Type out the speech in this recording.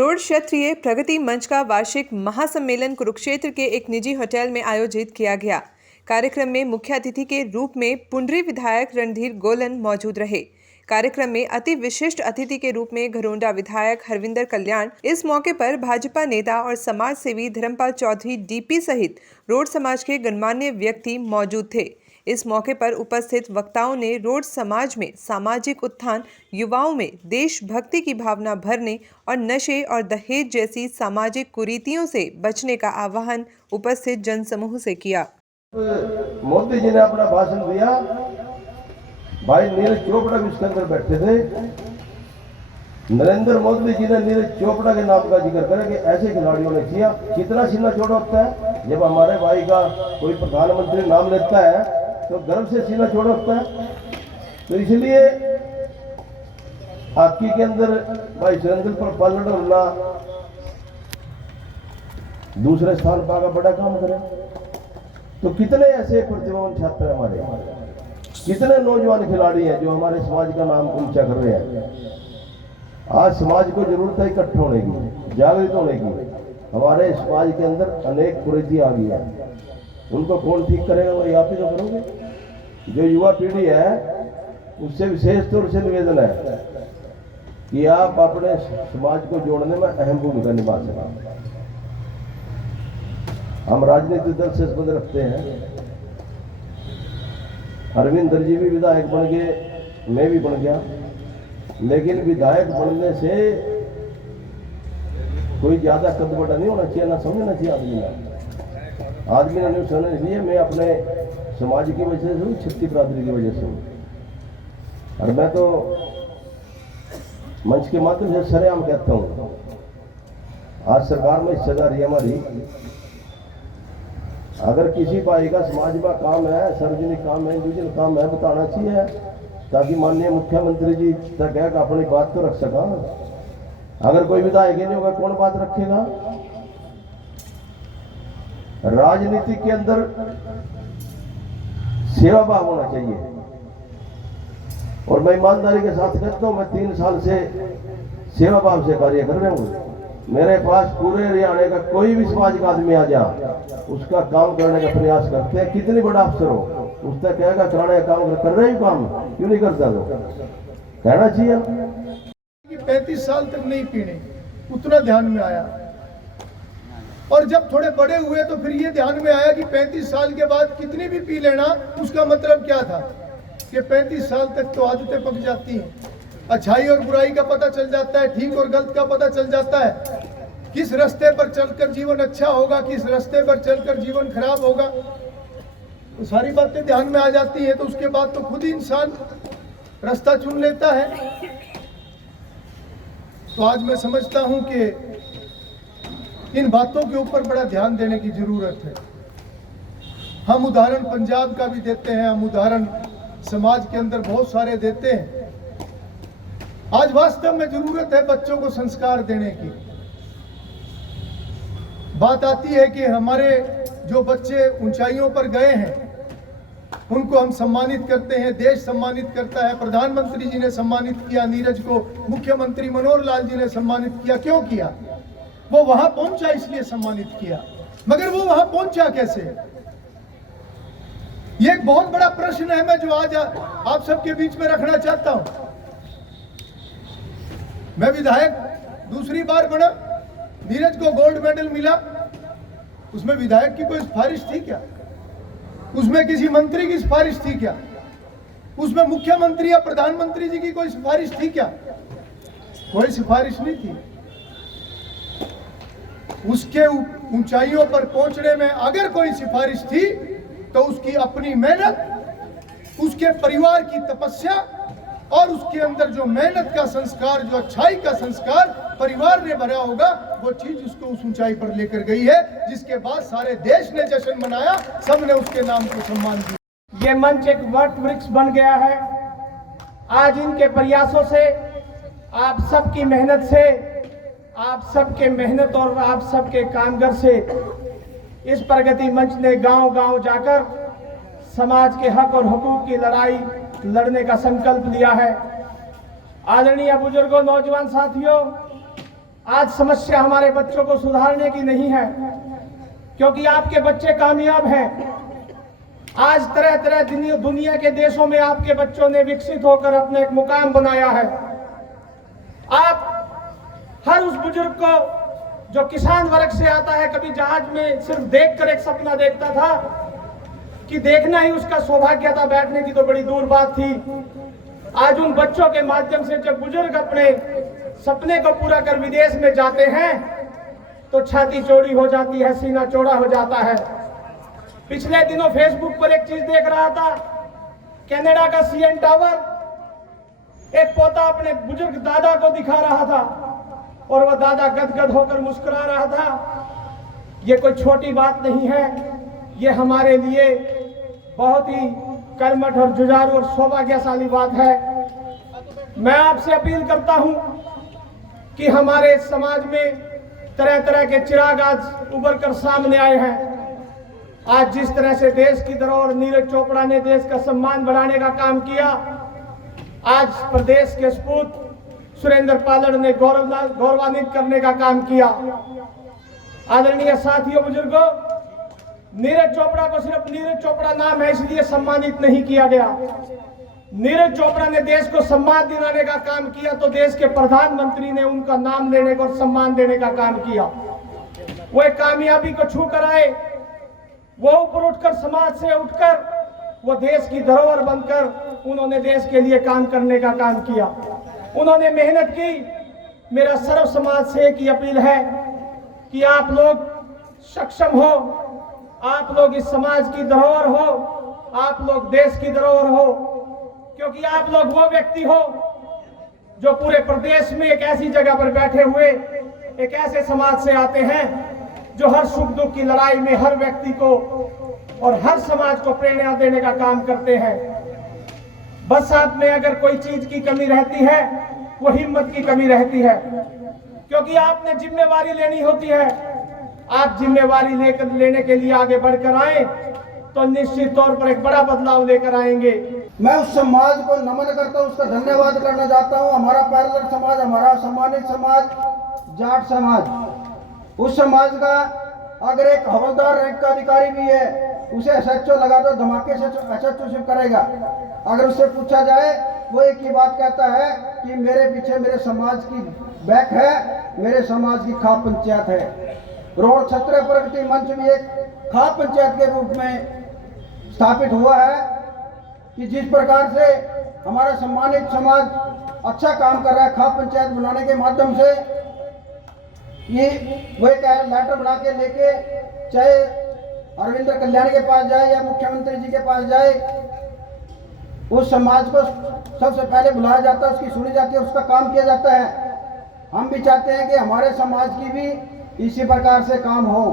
Road क्षत्रिय प्रगति मंच का वार्षिक महासम्मेलन कुरुक्षेत्र के एक निजी होटल में आयोजित किया गया। कार्यक्रम में मुख्य अतिथि के रूप में पुंडरी विधायक रणधीर गोलन मौजूद रहे। कार्यक्रम में अति विशिष्ट अतिथि के रूप में घरोंडा विधायक हरविंदर कल्याण। इस मौके पर भाजपा नेता और समाज सेवी धर्मपाल चौधरी डीपी सहित रोड समाज के गणमान्य व्यक्ति मौजूद थे। इस मौके पर उपस्थित वक्ताओं ने रोड समाज में सामाजिक उत्थान, युवाओं में देशभक्ति की भावना भरने और नशे और दहेज जैसी सामाजिक कुरीतियों से बचने का आह्वान उपस्थित जनसमूह से किया। मोदी जी ने अपना भाषण दिया, भाई नीरज चोपड़ा भी उसके अंदर बैठे थे। नरेंद्र मोदी जी ने नीरज चोपड़ा के नाम का जिक्र करें कि ऐसे खिलाड़ियों ने किया। कितना सीना चौड़ा होता है जब हमारे भाई का कोई प्रधानमंत्री नाम लेता है तो गर्व से सीना चौड़ा होता है। तो इसलिए आपकी के अंदर भाई सुरेंद्र पर पलट होना, दूसरे स्थान पर आगे बड़ा काम करें। तो कितने ऐसे प्रतिभावान छात्र हैं हमारे, कितने नौजवान खिलाड़ी हैं जो हमारे समाज का नाम ऊंचा कर रहे हैं। आज समाज को जरूरत है इकट्ठे होने की, जागृत होने की। हमारे समाज के अंदर अनेक कुरीति आ गई है, उनको कौन ठीक करेगा? वही आप ही तो करोगे। जो युवा पीढ़ी है उससे विशेष तौर से निवेदन है कि आप अपने समाज को जोड़ने में अहम भूमिका निभा सकें। हम राजनीतिक दल से संबंध रखते हैं। हरविंदर जी भी विधायक बन गए, मैं भी बन गया, लेकिन विधायक बनने से कोई ज्यादा कद बड़ा नहीं होना चाहिए, ना समझना चाहिए आदमी ने नहीं समझना चाहिए। मैं अपने समाज की वजह से हूँ, छत्ती बरादरी की वजह से हूँ। और मैं तो मंच के माध्यम से सरेआम कहता हूँ, आज सरकार में हिस्सेदारी है हमारी। अगर किसी भाई का समाज में काम है, सार्वजनिक काम है, इंडिविजुअल काम है, बताना चाहिए ताकि माननीय मुख्यमंत्री जी तक है अपनी बात तो रख सका। अगर कोई विधायक नहीं होगा कौन बात रखेगा? राजनीति के अंदर सेवा भाव होना चाहिए। और मैं ईमानदारी के साथ कहता हूं, मैं 3 साल से सेवा भाव से कार्य कर रहा हूं। मेरे पास पूरे हरियाणा का कोई भी समाज का आदमी आ जा, उसका काम करने का प्रयास करते हैं। कितनी बड़ा अफसर हो, उस तक कहेगा कराने का काम कर रहे हैं, काम क्यों नहीं करता? तो कहना चाहिए कि 35 साल तक नहीं पीने, उतना ध्यान में आया। और जब थोड़े बड़े हुए तो फिर ये ध्यान में आया कि 35 साल के बाद कितनी भी पी लेना, उसका मतलब क्या था कि 35 साल तक तो आदतें पक जाती हैं, अच्छाई और बुराई का पता चल जाता है, ठीक और गलत का पता चल जाता है, किस रास्ते पर चलकर जीवन अच्छा होगा, किस रास्ते पर चलकर जीवन खराब होगा। तो सारी बातें ध्यान में आ जाती है। तो उसके बाद तो खुद ही इंसान रास्ता चुन लेता है। तो आज मैं समझता हूं कि इन बातों के ऊपर बड़ा ध्यान देने की जरूरत है। हम उदाहरण पंजाब का भी देते हैं, हम उदाहरण समाज के अंदर बहुत सारे देते हैं। आज वास्तव में जरूरत है बच्चों को संस्कार देने की। बात आती है कि हमारे जो बच्चे ऊंचाइयों पर गए हैं उनको हम सम्मानित करते हैं, देश सम्मानित करता है। प्रधानमंत्री जी ने सम्मानित किया नीरज को, मुख्यमंत्री मनोहर लाल जी ने सम्मानित किया। क्यों किया? वो वहां पहुंचा इसलिए सम्मानित किया। मगर वो वहां पहुंचा कैसे? ये एक बहुत बड़ा प्रश्न है, मैं जो आज आप सबके बीच में रखना चाहता हूं। मैं विधायक दूसरी बार बना, नीरज को गोल्ड मेडल मिला। उसमें विधायक की कोई सिफारिश थी क्या? उसमें किसी मंत्री की सिफारिश थी क्या? उसमें मुख्यमंत्री या प्रधानमंत्री जी की कोई सिफारिश थी क्या? कोई सिफारिश नहीं थी। उसके ऊंचाइयों पर पहुंचने में अगर कोई सिफारिश थी तो उसकी अपनी मेहनत, उसके परिवार की तपस्या और उसके अंदर जो मेहनत का संस्कार, जो अच्छाई का संस्कार परिवार ने भरा होगा, वो चीज उसको उस ऊंचाई पर लेकर गई है, जिसके बाद सारे देश ने जश्न मनाया, सबने उसके नाम को सम्मान दिया। ये मंच एक वट वृक्ष बन गया है। आज इनके प्रयासों से, आप सबकी मेहनत से, आप सबके मेहनत और आप सबके कामगर से इस प्रगति मंच ने गांव-गांव जाकर समाज के हक और हुकूक की लड़ाई लड़ने का संकल्प लिया है। आदरणीय बुजुर्गों, नौजवान साथियों, आज समस्या हमारे बच्चों को सुधारने की नहीं है, क्योंकि आपके बच्चे कामयाब हैं। आज तरह तरह दुनिया के देशों में आपके बच्चों ने विकसित होकर अपने एक मुकाम बनाया है। आप हर उस बुजुर्ग को जो किसान वर्ग से आता है, कभी जहाज में सिर्फ देखकर एक सपना देखता था कि देखना ही उसका सौभाग्य था, बैठने की तो बड़ी दूर बात थी। आज उन बच्चों के माध्यम से जब बुजुर्ग अपने सपने को पूरा कर विदेश में जाते हैं तो छाती चौड़ी हो जाती है, सीना चौड़ा हो जाता है। पिछले दिनों फेसबुक पर एक चीज देख रहा था, कनाडा का सीएन टावर, एक पोता अपने बुजुर्ग दादा को दिखा रहा था और वह दादा गदगद होकर मुस्कुरा रहा था। ये कोई छोटी बात नहीं है, ये हमारे लिए बहुत ही कर्मठ और जुझारू और सौभाग्यशाली बात है। मैं आपसे अपील करता हूं कि हमारे समाज में तरह तरह के चिराग आज उभर कर सामने आए हैं। आज जिस तरह से देश की धरोहर नीरज चोपड़ा ने देश का सम्मान बढ़ाने का काम किया, आज प्रदेश के सपूत सुरेंद्र पालड़ ने गौरवान्वित करने का काम किया। आदरणीय साथियों, बुजुर्गों, नीरज चोपड़ा को सिर्फ नीरज चोपड़ा नाम है इसलिए सम्मानित नहीं किया गया। नीरज चोपड़ा ने देश को सम्मान दिलाने का काम किया तो देश के प्रधानमंत्री ने उनका नाम लेने को और सम्मान देने का काम किया। वो एक कामयाबी को छू कर आए, वो ऊपर उठकर समाज से उठकर वो देश की धरोहर बनकर उन्होंने देश के लिए काम करने का काम किया। उन्होंने मेहनत की। मेरा सर्व समाज से एक ही अपील है कि आप लोग सक्षम हो, आप लोग इस समाज की धरोहर हो, आप लोग देश की धरोहर हो, क्योंकि आप लोग वो व्यक्ति हो जो पूरे प्रदेश में एक ऐसी जगह पर बैठे हुए एक ऐसे समाज से आते हैं जो हर सुख दुख की लड़ाई में हर व्यक्ति को और हर समाज को प्रेरणा देने का काम करते हैं। बस आप में अगर कोई चीज की कमी रहती है वो हिम्मत की कमी रहती है, क्योंकि आपने जिम्मेवारी लेनी होती है। आप जिम्मेवारी लेने के लिए आगे बढ़कर आए तो निश्चित तौर पर एक बड़ा बदलाव लेकर आएंगे। मैं उस समाज को नमन करता हूँ, उसका धन्यवाद करना चाहता हूँ। हमारा पैरेलल समाज, हमारा सम्मानित समाज, जाट समाज, उस समाज का अगर एक हवलदार रैंक का अधिकारी भी है उसे एसएचओ लगा दो, धमाके से एसएचओशिप करेगा। अगर उससे पूछा जाए वो एक ही बात कहता है कि मेरे पीछे मेरे समाज की बैक है, मेरे समाज की खाप पंचायत है। रोड क्षत्रिय प्रगति मंच भी एक खाप पंचायत के रूप में स्थापित हुआ है कि जिस प्रकार से हमारा सम्मानित समाज अच्छा काम कर रहा है खाप पंचायत बनाने के माध्यम से, ये वो एक लेटर बना के लेके चाहे अरविंद कल्याण के पास जाए या मुख्यमंत्री जी के पास जाए, उस समाज को सबसे पहले बुलाया जाता है, उसकी सुनी जाती है, उसका काम किया जाता है। हम भी चाहते हैं कि हमारे समाज की भी इसी प्रकार से काम हो।